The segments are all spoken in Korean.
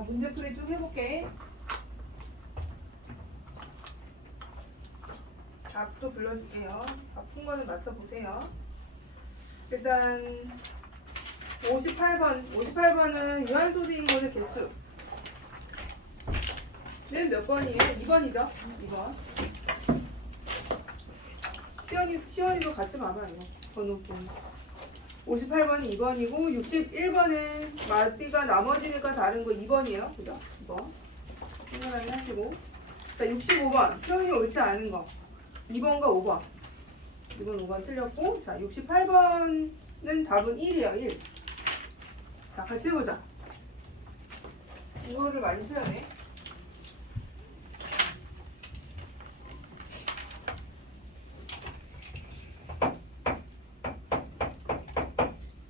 자, 문제풀이 쭉 해볼게. 답도 불러줄게요. 아픈 거는 맞춰보세요. 일단 58번, 58번은 유한소리인 것의 개수. 얘는 몇 번이에요? 2번이죠? 2번. 시원이, 시원이도 같이 봐봐, 이거. 번호 좀. 58번이 2번이고, 61번은 마디가 나머지니까 다른 거 2번이에요. 그죠? 2번. 생각하게 하시고. 자, 65번. 표현이 옳지 않은 거. 2번과 5번. 2번, 5번 틀렸고. 자, 68번은 답은 1이에요, 1. 자, 같이 해보자. 이거를 많이 표현해.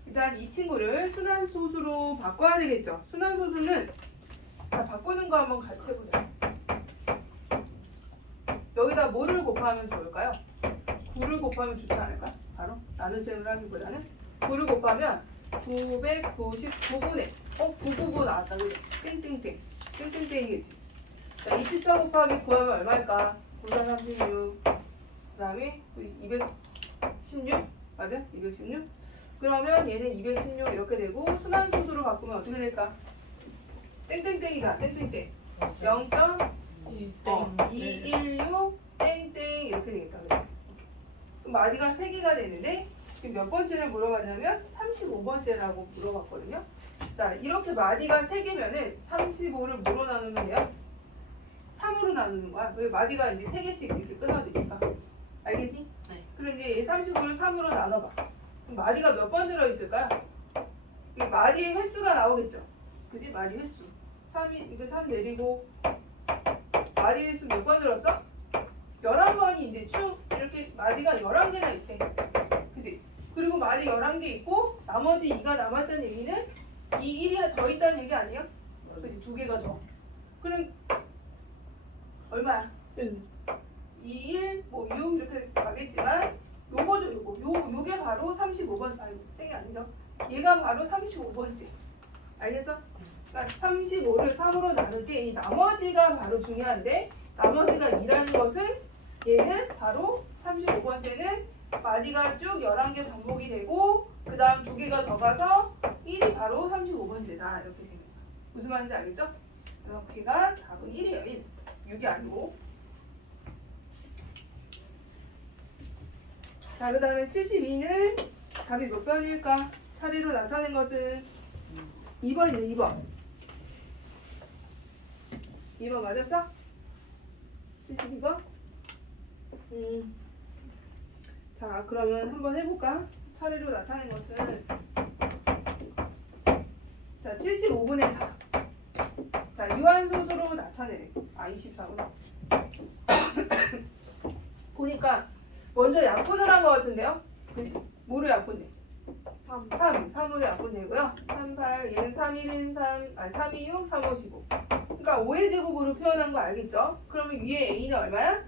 일단 이 친구를 순환소수로 바꿔야 되겠죠. 순환소수는 자, 바꾸는 거 한번 같이 해보자. 여기다 뭐를 곱하면 좋을까요? 9를 곱하면 좋지 않을까? 바로 나눗셈을 하기보다는 9를 곱하면 999분의 어? 999 나왔다 그래 땡땡땡 땡땡땡이겠지 자 24 곱하기 9 하면 얼마일까? 9가 36그 다음에 216 맞아? 216 그러면 얘는 216 이렇게 되고 순환 소수로 바꾸면 어떻게 될까? 땡땡땡이다 땡땡땡 0. 어, 216 땡땡 이렇게 되겠다. 그죠? 그럼 마디가 3개가 되는데 지금 몇 번째를 물어봤냐면 35번째라고 물어봤거든요. 자, 이렇게 마디가 3개면은 35를 뭐로 나누면 돼요? 3으로 나누는 거야. 왜 마디가 이제 3개씩 이렇게 끊어지니까. 알겠니? 네. 그럼 이제 얘 35를 3으로 나눠봐. 마디가 몇 번 들어있을까요? 이 마디의 횟수가 나오겠죠. 그지? 마디 횟수. 3이, 이거 3 내리고 마디 횟수 몇 번 들었어? 11번이 이제 쭉 이렇게 마디가 11개나 있대. 그지? 그리고 마디 11개 있고 나머지 2가 남았다는 얘기는 이 1이 더 있다는 얘기 아니에요? 그지? 두 개가 더. 그럼 얼마야? 2, 1, 뭐 6 이렇게 가겠지만 요거죠 요거 요, 요게 바로 35번 아이고 땡이 아니죠? 얘가 바로 35번째. 알겠어? 그러니까 35를 3으로 나눌 때 이 나머지가 바로 중요한데 나머지가 2라는 것은 얘는 바로 35번째는 마디가 쭉 11개 반복이 되고 그 다음 두 개가 더 가서 1이 바로 35번째다. 이렇게 되는 거야. 무슨 말인지 알겠죠? 걔가 답은 1이에요 1 6이 아니고 자, 그 다음에 72는 답이 몇 번일까? 차례로 나타낸 것은 2번이네, 2번. 2번 맞았어? 72번? 음. 자, 그러면 한번 해볼까? 차례로 나타낸 것은 자, 75분의 4. 자, 유한소수로 나타내네. 아, 24분. 보니까 먼저 약분을 한 것 같은데요? 뭐로 약분돼? 3. 3. 3으로 약분되고요. 3, 8, 얘는 3, 1은 3, 아, 3, 2, 6, 3, 5, 15. 그러니까 5의 제곱으로 표현한 거 알겠죠? 그러면 위에 A는 얼마야?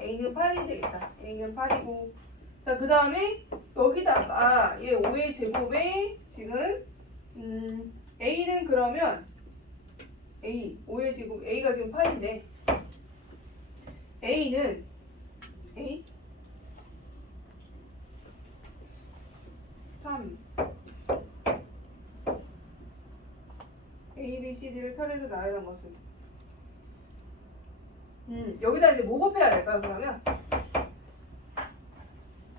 A는 8이 되겠다. A는 8이고. 자, 그 다음에 여기다가 얘 5의 제곱에 지금, 음, A는 그러면 A, 5의 제곱, A가 지금 8인데, A는 A 3 A, B, C, D를 차례로 나열한 것은? 음, 여기다 이제 뭐 곱해야 될까요 그러면?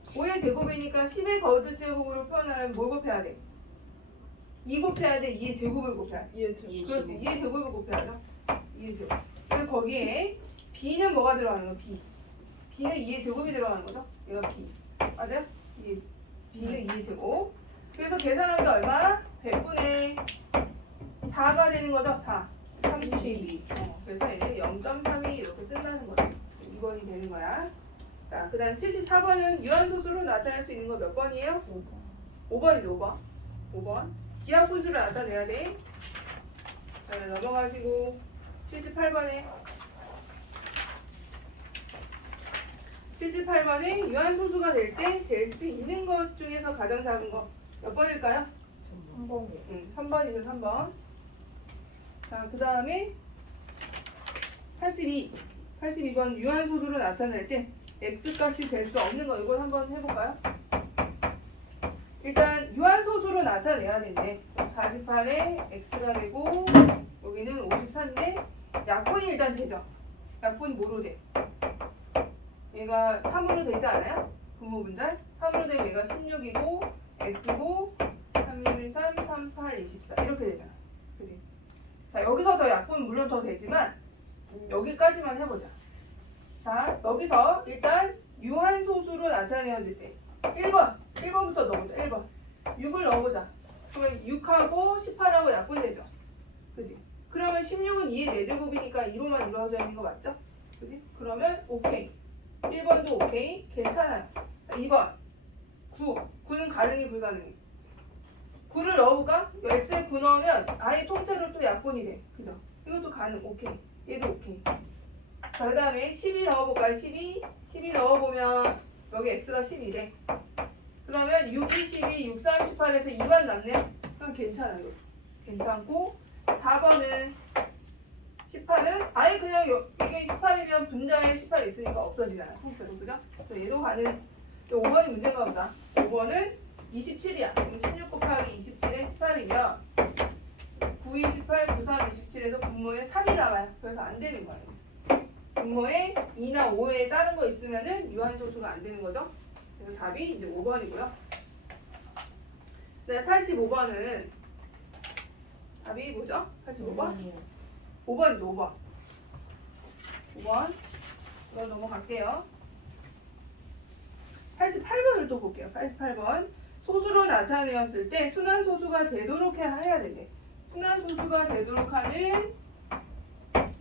5의 제곱이니까 10의 거듭 제곱으로 표현하려면 뭘 곱해야 돼? 2 곱해야 돼? 2의 제곱을 곱해야 돼? 예, 그렇지 2의 제곱을 곱해야죠. 2의 제곱. 그래서 거기에 B는 뭐가 들어가는 거야 B. B는 2의 제곱이 들어가는 거죠? 얘가 B. 맞아요? 이 B는 2의 제곱. 그래서 계산한 게 얼마? 100분의 4가 되는 거죠? 4 32 어, 그래서 얘는 0.32 이렇게 쓴다는 거죠. 2번이 되는 거야. 자, 그 다음 74번은 유한소수로 나타낼 수 있는 거 몇 번이에요? 5번이죠 5번? 5번. 기하분수를 나타내야 돼. 자, 넘어가시고 78번에 78번에 유한소수가 될 때 될 수 있는 것 중에서 가장 작은 거 몇 번일까요? 3번이요. 응, 3번이죠 3번 자, 그 다음에 82. 82번 유한소수로 나타낼 때 x값이 될 수 없는 거 이걸 한번 해볼까요? 일단 유한소수로 나타내야 되는데 48에 x가 되고 여기는 54인데 약분이 일단 되죠. 약분이 뭐로 돼? 얘가 3으로 되지 않아요? 분모 분절? 3으로 되면 얘가 16이고 x고 3, 1, 3, 3, 8, 24 이렇게 되잖아. 그지? 자 여기서 더 약분 물론 더 되지만 여기까지만 해보자. 자 여기서 일단 유한소수로 나타내어질 때. 1번. 1번부터 넣어보자. 1번. 6을 넣어보자. 그러면 6하고 18하고 약분되죠. 그지? 그러면 16은 2의 4제곱이니까 2로만 이루어져 있는 거 맞죠? 그지? 그러면 오케이 1번도 오케이 괜찮아요 자, 2번 9 9는 가능해 불가능해 9를 넣어볼까? x에 9 넣으면 아예 통째로 또 약분이 돼 그죠 이것도 가능 오케이 얘도 오케이 자, 그 다음에 12 넣어볼까요? 12. 12 넣어보면 여기 x가 12래. 그러면 6, 2, 12, 6, 3, 18에서 2만 남네요? 그럼 괜찮아요. 괜찮고 4번은 18은 아예 그냥 요, 이게 18이면 분자에 18 있으니까 없어지잖아. 통째로. 그죠? 그래서 얘도 가는 5번이 문제인가 보다. 5번은 27이야. 그럼 16 곱하기 27에 18이면 9, 28, 9, 3, 27에서 분모에 3이 나와요. 그래서 안 되는 거예요. 분모에 2나 5에 다른 거 있으면은 유한소수가 안 되는 거죠. 그래서 답이 이제 5번이고요. 네, 85번은 답이 뭐죠? 85번? 5번이죠, 5번. 5번. 이거 넘어갈게요. 88번을 또 볼게요. 88번. 소수로 나타내었을 때 순환 소수가 되도록 해야 되네. 순환 소수가 되도록 하는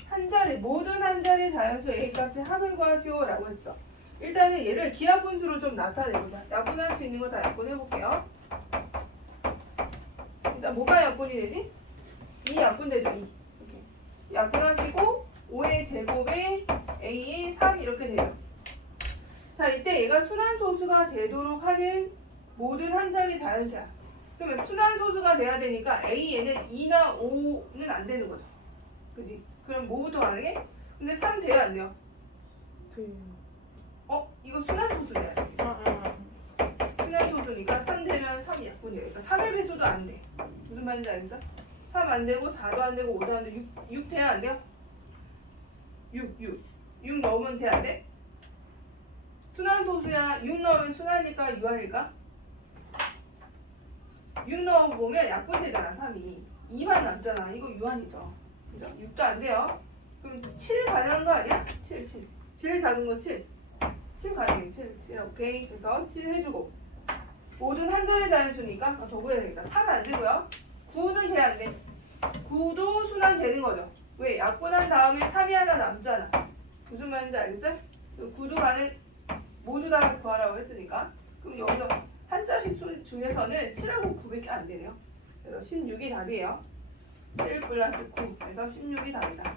한 자리 모든 한 자리 자연수 a 값의 합을 구하시오라고 했어. 일단은 얘를 기하분수로 좀 나타내보자. 약분할 수 있는 거 다 약분해 볼게요. 일단 뭐가 약분이 되지? 2 약분 되죠. 2. 이렇게 약분하시고 5의 제곱에 a의 3 이렇게 되죠. 자 이때 얘가 순환소수가 되도록 하는 모든 한 자리 자연수야. 그러면 순환소수가 돼야 되니까 a에는 2나 5는 안 되는 거죠. 그지? 그럼 뭐부터 가능해? 근데 3 돼요 안 돼요? 어? 이거 순환소수 돼야 돼. 순환소수니까 3 되면 3이 약분이에요. 그러니까 3의 배수도 안 돼. 무슨 말인지 알겠어? 3 안 되고 4도 안 되고 5도 안 되고 6, 6 돼야 안 돼요? 6, 6. 6 넣으면 돼야 돼? 순환 소수야 6 넣으면 순환일까 유한일까? 6 넣어보면 약분되잖아 3이 2만 남잖아 이거 유한이죠 그죠? 6도 안 돼요 그럼 7 가능한 거 아니야? 7, 7 제일 작은 거 7 7 가능해 7, 7 오케이 그래서 7 해주고 모든 한 자리 자연수니까 아, 더 구해야 되겠다 8은 안 되고요 9는 돼 안 돼? 9도 순환 되는 거죠 왜? 약분한 다음에 3이 하나 남잖아 무슨 말인지 알겠어요? 9도 가능 모두 다 구하라고 했으니까 그럼 여기서 한 자식 수 중에서는 7하고 9밖에 안 되네요 그래서 16이 답이에요 7 플러스 9 그래서 16이 답이다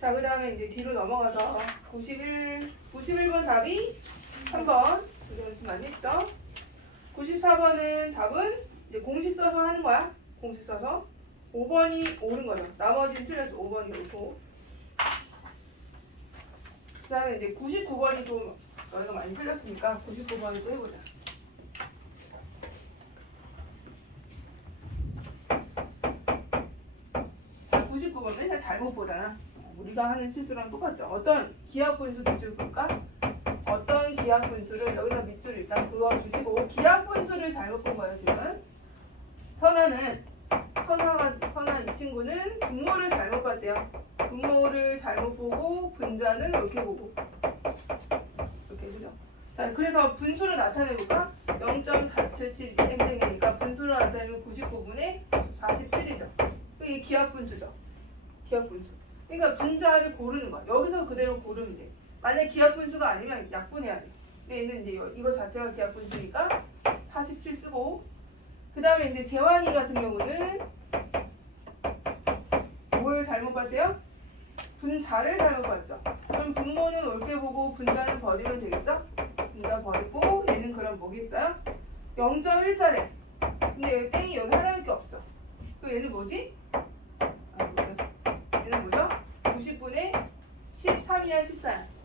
자, 그 다음에 이제 뒤로 넘어가서 91, 91번 답이 3번. 이거 연습 많이 했죠? 94번은 답은 이제 공식 써서 하는 거야. 공식 써서. 5번이 옳은 거죠. 나머지는 틀렸죠. 5번이 옳고. 그 다음에 이제 99번이 좀 너희가 많이 틀렸으니까 99번을 또 해보자. 자, 99번 맨날 잘못 보잖아. 우리가 하는 실수랑 똑같죠. 어떤 기하 분수 밑줄 볼까? 어떤 기하 분수를 여기다 밑줄 일단 그어 주시고 기하 분수를 잘못 본 거예요 지금. 선아는 선아가 선아 이 친구는 분모를 잘못 봤대요. 분모를 잘못 보고 분자는 이렇게 보고 이렇게 그죠? 자 그래서 분수를 나타내 볼까? 0.477 땡땡이니까 분수를 나타내면 99분의 47이죠. 이게 기하 분수죠. 기하 분수. 그러니까 분자를 고르는 거야. 여기서 그대로 고르면 돼. 만약 기하 분수가 아니면 약분해야 돼. 근데 얘는 이제 이거- 자체가 기하 분수니까 47 쓰고 그 다음에 이제 재환이 같은 경우는 뭘 잘못 봤대요? 분자를 잘못 봤죠. 그럼 분모는 옳게 보고 분자는 버리면 되겠죠? 분자 버리고 얘는 그럼 뭐겠어요? 0.1짜리. 근데 여기 땡이 뭐지? 아. 얘는 뭐죠? 90분의 13이야 14야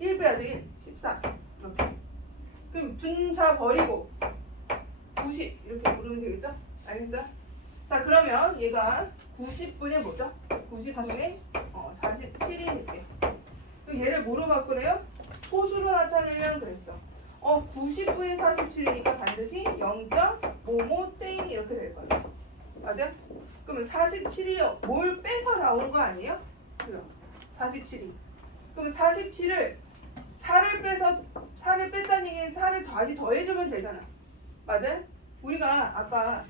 1 빼야 돼 1. 14 이렇게 그럼 분자 버리고 90 이렇게 부르면 되겠죠? 알겠어요? 자 그러면 얘가 90분의 뭐죠? 90분의 어, 47이 될게 그럼 얘를 뭐로 바꾸래요? 소수로 나타내면 그랬어 어 90분의 47이니까 반드시 0.55 땡 이렇게 될 거야 맞아? 그러면 47이요 뭘 빼서 나온 거 아니에요? 그럼 47이 그럼 47을 4를 빼서 4를 뺐다는 얘기는 4를 다시 더해주면 되잖아. 맞아? 우리가 아까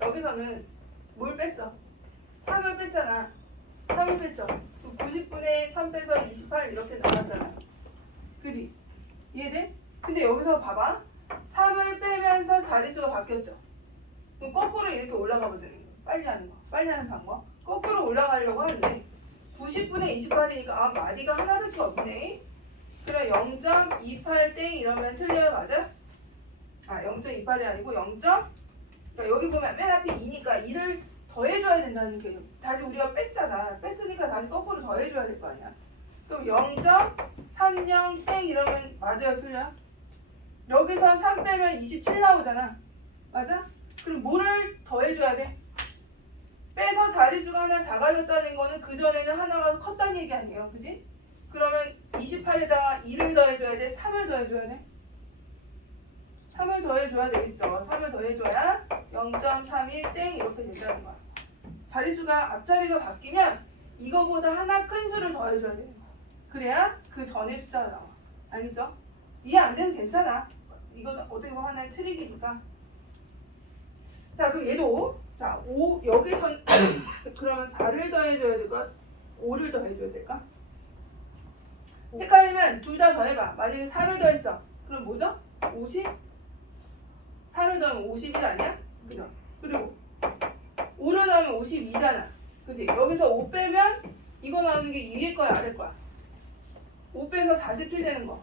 여기서는 뭘 뺐어? 3을 뺐잖아. 3을 뺐죠? 90분의 3 빼서 28 이렇게 나왔잖아. 그지? 이해돼? 근데 여기서 봐봐. 3을 빼면서 자릿수가 바뀌었죠? 그럼 거꾸로 이렇게 올라가면 되는 거야. 빨리 하는 거 빨리 하는 방법. 거꾸로 올라가려고 하는데 90분의 28이니까 아 마디가 하나밖에 없네 그래 0.28땡 이러면 틀려요 맞아? 아 0.28이 아니고 0. 그러니까 여기 보면 맨 앞에 2니까 2를 더해줘야 된다는 개념 다시 우리가 뺐잖아 뺐으니까 다시 거꾸로 더해줘야 될 거 아니야 그럼 0.30땡 이러면 맞아요 틀려? 여기서 3 빼면 27 나오잖아 맞아? 그럼 뭐를 더해줘야 돼? 빼서 자릿수가 하나 작아졌다는 거는 그전에는 하나가 컸다는 얘기 아니에요 그지? 그러면 28에다가 2를 더해줘야 돼? 3을 더해줘야 돼? 3을 더해줘야 되겠죠 3을 더해줘야 0.31 땡 이렇게 된다는 거야 자릿수가 앞자리가 바뀌면 이거보다 하나 큰 수를 더해줘야 되는 거야 그래야 그 전의 숫자가 나와 알겠죠? 이해 안 되면 괜찮아 이건 어떻게 보면 하나의 트릭이니까 자 그럼 얘도 자 5, 여기선 그러면 4를 더해줘야 될까? 5를 더해줘야 될까? 헷갈리면 둘 다 더해봐 만약에 4를 더했어 그럼 뭐죠? 50? 4를 더하면 51 아니야? 그죠? 그리고 5를 더하면 52잖아 그지? 여기서 5 빼면 이거 나오는 게 위에 거야 아래 거야 5 빼서 47 되는 거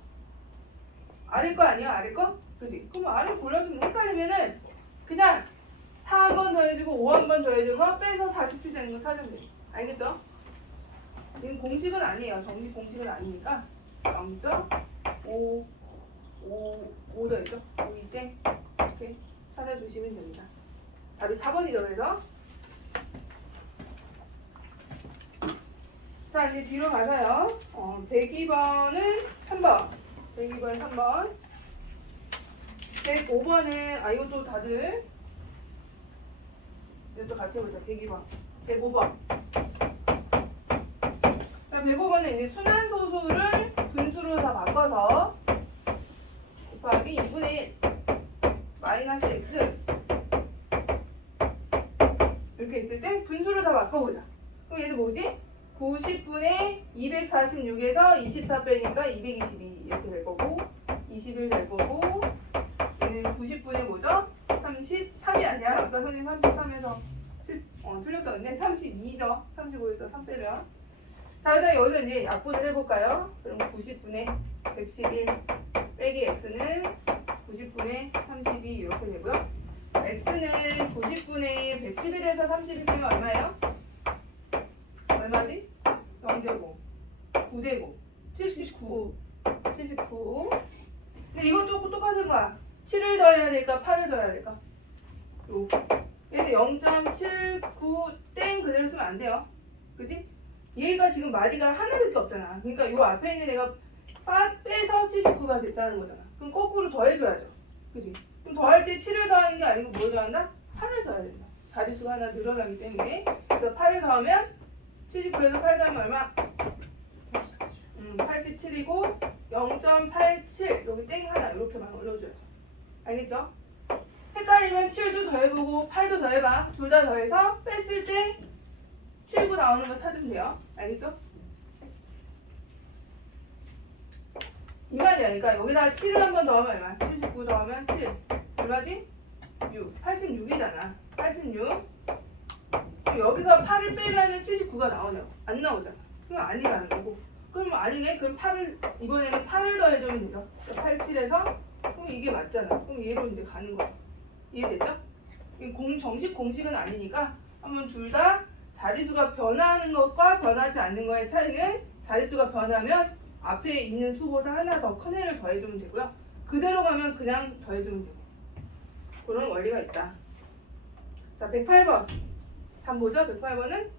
아래 거 아니야 아래 거? 그지? 그럼 아래 골라주면 헷갈리면은 그냥 4한번 더해주고 5 한 번 더해줘서 빼서 47 되는 거 찾으면 돼. 알겠죠? 이건 공식은 아니에요. 정식 공식은 아니니까 0.5 5, 5 더해줘. 5일 때 이렇게 찾아주시면 됩니다. 답이 4번이죠 그래서? 자 이제 뒤로 가서요. 어, 102번은 3번. 102번 3번. 105번은 아 이것도 다들 이것도 같이 해보자 102번 105번 자 105번은 이제 순환 소수를 분수로 다 바꿔서 곱하기 2분의 1 마이너스 x 이렇게 있을 때 분수를 다 바꿔보자 그럼 얘는 뭐지? 90분의 246에서 24 빼니까 222 이렇게 될 거고 21 될 거고 얘는 90분의 뭐죠? 33이 아니야 아까 선생님 33에서 어, 틀렸었는데 32죠 35에서 3 빼면 자 그다음 여기서 이제 약분을 해볼까요? 그럼 90분의 111 빼기 x는 90분의 32 이렇게 되고요. x는 90분의 111에서 32 빼면 얼마예요? 얼마지? 0되고 9되고 79 79 근데 이것도 똑같은 거야 7을 더해야 될까 8을 더해야 될까? 요 얘도 0.79땡 그대로 쓰면 안 돼요 그지? 얘가 지금 마디가 하나밖에 없잖아 그러니까 요 앞에 있는 애가 빠, 빼서 79가 됐다는 거잖아. 그럼 거꾸로 더해줘야죠. 그지? 그럼 더할 때 7을 더하는 게 아니고 뭘 더한다? 8을 더해야 된다. 자릿수가 하나 늘어나기 때문에. 그래서 8을 더하면 79에서 8 더하면 얼마? 음, 87이고 0.87 여기 땡 하나 이렇게만 올려줘야죠. 알겠죠? 헷갈리면 7도 더해보고 8도 더해봐. 둘 다 더해서 뺐을 때 7구 나오는 거 찾으면 돼요. 알겠죠? 이 말이야. 그러니까 여기다가 7을 한 번 더하면 얼마? 79 더하면 7. 얼마지? 6. 86이잖아. 86. 그럼 여기서 8을 빼면 79가 나오네요. 안 나오잖아. 그건 아니라는 거고. 그럼 아니네? 그럼 8을, 이번에는 8을 더해주면 되죠. 87에서, 그럼 이게 맞잖아. 그럼 얘로 이제 가는 거죠. 이해되죠? 공 정식 공식은 아니니까 한번 둘 다 자리수가 변하는 것과 변하지 않는 거의 차이는 자리수가 변하면 앞에 있는 수보다 하나 더큰 애를 더해주면 되고요. 그대로 가면 그냥 더해주면 되고 그런 원리가 있다. 자, 108번. 답 뭐죠? 108번은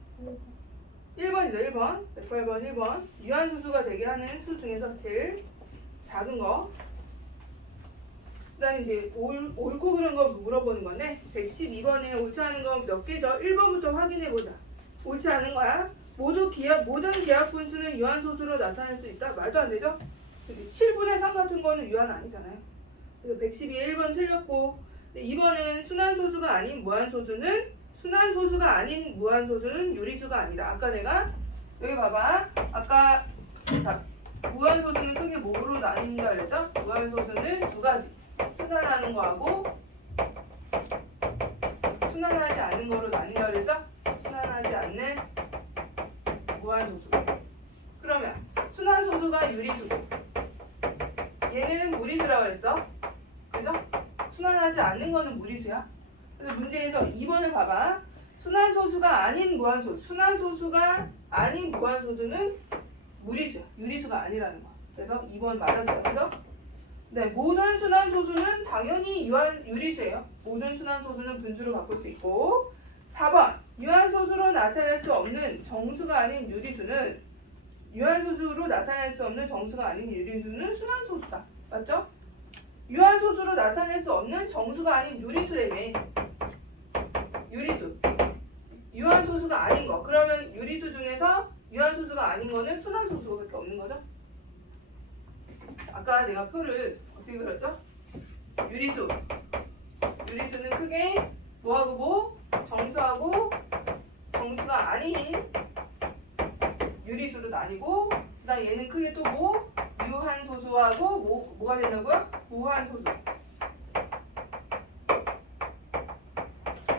1번이죠, 1번. 108번, 1번. 유한수수가 되게 하는 수 중에서 제일 작은 거. 그 다음에 이제 옳, 옳고 그른 거 물어보는 건데 112번에 옳지 않은 거몇 개죠? 1번부터 확인해 보자. 옳지 않은 거야. 모두 기하, 모든 기하 분수는 유한소수로 나타낼 수 있다? 말도 안 되죠? 7분의 3 같은 거는 유한 아니잖아요. 그래서 112에 1번 틀렸고 2번은 순환소수가 아닌 무한소수는 순환소수가 아닌 무한소수는 유리수가 아니다. 아까 내가 여기 봐봐. 아까 자, 무한소수는 크게 뭐로 나뉜다 그랬죠? 무한소수는 두 가지. 순환하는 거하고 순환하지 않는 거로 나뉜다 그랬죠? 순환하지 않는 무한소수. 그러면 순환소수가 유리수고 얘는 무리수라고 그랬어. 그죠? 순환하지 않는 거는 무리수야. 그래서 문제에서 2번을 봐봐. 순환소수가 아닌 무한소수. 순환소수가 아닌 무한소수는 무리수야. 유리수가 아니라는 거야. 그래서 2번 맞았어요. 그죠? 네, 모든 순환소수는 당연히 유한, 유리수예요. 모든 순환소수는 분수로 바꿀 수 있고 4번 유한소수로 나타낼 수 없는 정수가 아닌 유리수는 유한소수로 나타낼 수 없는 정수가 아닌 유리수는 순환소수다. 맞죠? 유한소수로 나타낼 수 없는 정수가 아닌 유리수래매. 유리수. 유한소수가 아닌 거. 그러면 유리수 중에서 유한소수가 아닌 거는 순환소수밖에 없는 거죠? 아까 내가 표를 어떻게 그렸죠? 유리수. 유리수는 크게 뭐하고 뭐? 정수하고 정수가 아닌 유리수로 나뉘고 그다음 얘는 크게 또 뭐? 유한소수하고 뭐, 뭐가 된다고요? 무한소수.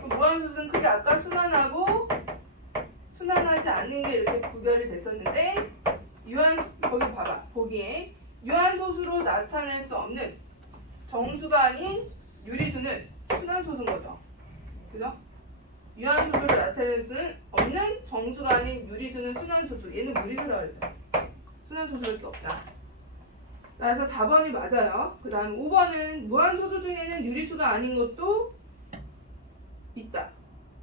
무한소수는 크게 아까 순환하고 순환하지 않는 게 이렇게 구별이 됐었는데 유한 거기 봐봐 보기에 유한소수로 나타낼 수 없는 정수가 아닌 유리수는 순환소수인 거죠. 그죠? 유한소수로 나타낼 수 없는 정수가 아닌 유리수는 순환소수. 얘는 무리수라고 그랬죠. 순환소수밖에 없다. 그래서 4번이 맞아요. 그 다음 5번은 무한소수 중에는 유리수가 아닌 것도 있다.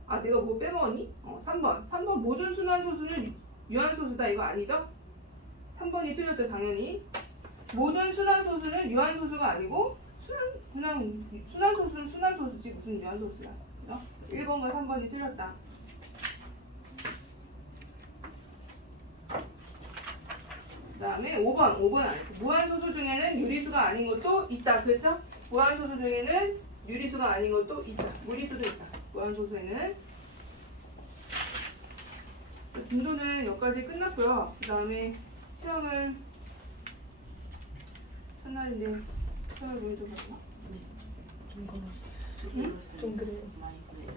아, 내가 뭐 빼먹었니? 어, 3번. 3번 모든 순환소수는 유- 유한소수다. 이거 아니죠? 3번이 틀렸죠, 당연히. 모든 순환소수는 유한소수가 아니고 순 그냥 순환소수는 순환소수지 무슨 유한소수야. 그죠? 1번과 3번이 틀렸다. 그 다음에 5번, 5번 아니고 무한소수 중에는 유리수가 아닌 것도 있다. 그랬죠? 무한소수 중에는 유리수가 아닌 것도 있다. 무리수도 있다. 무한소수에는 진도는 여기까지 끝났고요. 그 다음에 시험을 첫날인데 보니 좀 봤나? 응? 좀 그래요. 많이 그래요.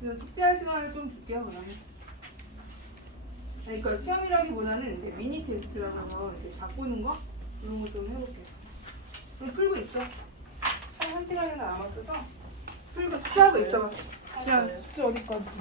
그래서 숙제할 시간을 좀 줄게요, 그러면. 아니, 그러니까 시험이라기보다는 이제 미니 테스트라서 이제 바꾸는 거 이런 거 좀 해볼게요. 그럼 풀고 있어. 한, 한 시간이나 남았어서 풀고 숙제하고 있어. 그냥 숙제 어디까지?